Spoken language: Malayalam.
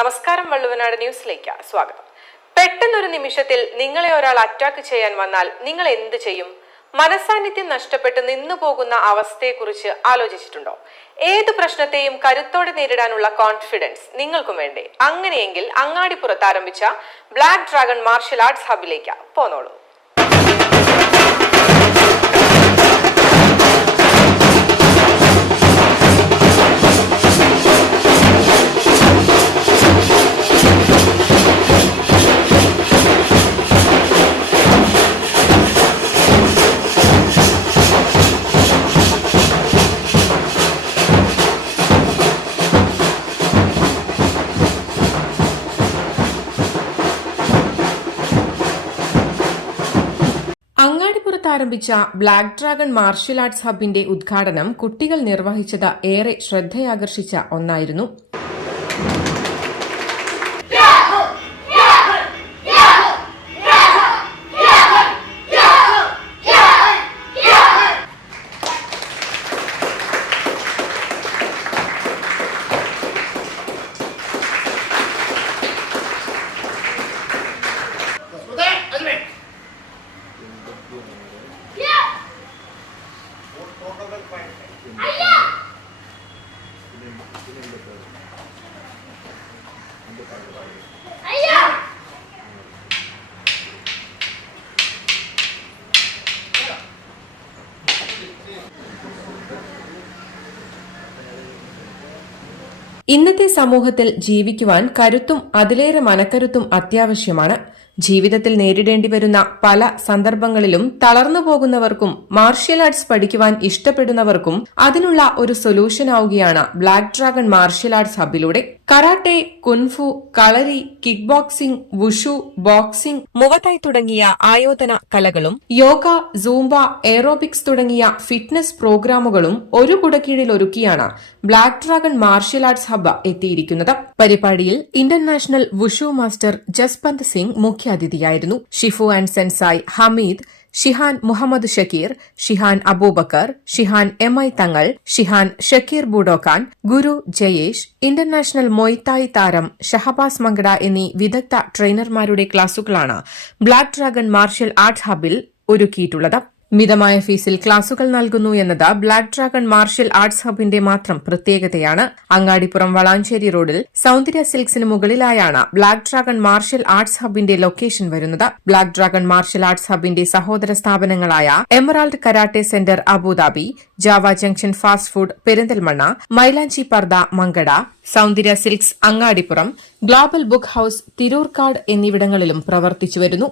നമസ്കാരം, വള്ളുവനാട് ന്യൂസിലേക്ക് സ്വാഗതം. പെട്ടെന്നൊരു നിമിഷത്തിൽ നിങ്ങളെ ഒരാൾ അറ്റാക്ക് ചെയ്യാൻ വന്നാൽ നിങ്ങൾ എന്ത് ചെയ്യും? മനസാന്നിധ്യം നഷ്ടപ്പെട്ട് നിന്നുപോകുന്ന അവസ്ഥയെക്കുറിച്ച് ആലോചിച്ചിട്ടുണ്ടോ? ഏതു പ്രശ്നത്തെയും കരുത്തോടെ നേരിടാനുള്ള കോൺഫിഡൻസ് നിങ്ങൾക്കും വേണ്ടേ? അങ്ങനെയെങ്കിൽ അങ്ങാടിപ്പുറത്ത് ആരംഭിച്ച ബ്ലാക്ക് ഡ്രാഗൺ മാർഷൽ ആർട്സ് ഹബിലേക്ക് പോന്നോളൂ. അങ്ങാടിപ്പുറത്ത് ആരംഭിച്ച ബ്ലാക്ക് ഡ്രാഗൺ മാർഷൽ ആർട്സ് ഹബിന്റെ ഉദ്ഘാടനം കുട്ടികൾ നിർവഹിച്ചത് ഏറെ ശ്രദ്ധയാകർഷിച്ച ഒന്നായിരുന്നു. ഇന്നത്തെ സമൂഹത്തിൽ ജീവിക്കുവാൻ കരുത്തും അതിലേറെ മനക്കരുത്തും അത്യാവശ്യമാണ്. ജീവിതത്തിൽ നേരിടേണ്ടി വരുന്ന പല സന്ദർഭങ്ങളിലും തളർന്നു പോകുന്നവർക്കും മാർഷ്യൽ ആർട്സ് പഠിക്കുവാൻ ഇഷ്ടപ്പെടുന്നവർക്കും അതിനുള്ള ഒരു സൊല്യൂഷനാവുകയാണ് ബ്ലാക്ക് ഡ്രാഗൺ മാർഷ്യൽ ആർട്സ് ഹബിലൂടെ. Karate, kung fu, kalari, kick boxing, wushu, boxing, muay thai തുടങ്ങിയ ആയോധന കലകളും യോഗ, സൂംബ, എയറോബിക്സ് തുടങ്ങിയ ഫിറ്റ്നസ് പ്രോഗ്രാമുകളും ഒരു കുടക്കീഴിൽ ഒരുക്കിയാണ് Black Dragon Martial Arts Hub എത്തിയിരിക്കുന്നത്. പരിപാടിയിൽ international wushu master Jaspant Singh മുഖ്യാതിഥിയായിരുന്നു. Shifu and sensei Hameed, shihan Muhammad Shakeer, shihan Abubakar, shihan MI Thangal, shihan Shakeer ബൂഡോഖാൻ, ഗുരു ജയേഷ്, ഇന്റർനാഷണൽ മൊയ്തായ് താരം ഷഹബാസ് മങ്കഡ എന്നീ വിദഗ്ധ ട്രെയിനർമാരുടെ ക്ലാസുകളാണ് ബ്ലാക്ക് ഡ്രാഗൺ മാർഷ്യൽ ആർട്സ് ഹബിൽ ഒരുക്കിയിട്ടുള്ളത്. മിതമായ ഫീസിൽ ക്ലാസുകൾ നൽകുന്നു എന്നത് ബ്ലാക്ക് ഡ്രാഗൺ മാർഷ്യൽ ആർട്സ് ഹബിന്റെ മാത്രം പ്രത്യേകതയാണ്. അങ്ങാടിപ്പുറം വളാഞ്ചേരി റോഡിൽ സൗന്ദര്യ സിൽക്സിന് മുകളിലായാണ് ബ്ലാക്ക് ഡ്രാഗൺ മാർഷ്യൽ ആർട്സ് ഹബിന്റെ ലൊക്കേഷൻ വരുന്നത്. ബ്ലാക്ക് ഡ്രാഗൺ മാർഷ്യൽ ആർട്സ് ഹബിന്റെ സഹോദര സ്ഥാപനങ്ങളായ Emerald Karate Centre Abu Dhabi, Java Junction Fast Food Perinthalmanna, Mylanchi Pardha Mankada, Soundarya Silks Angadipuram, Global Book House Thirurkad എന്നിവിടങ്ങളിലും പ്രവർത്തിച്ചുവരുന്നു.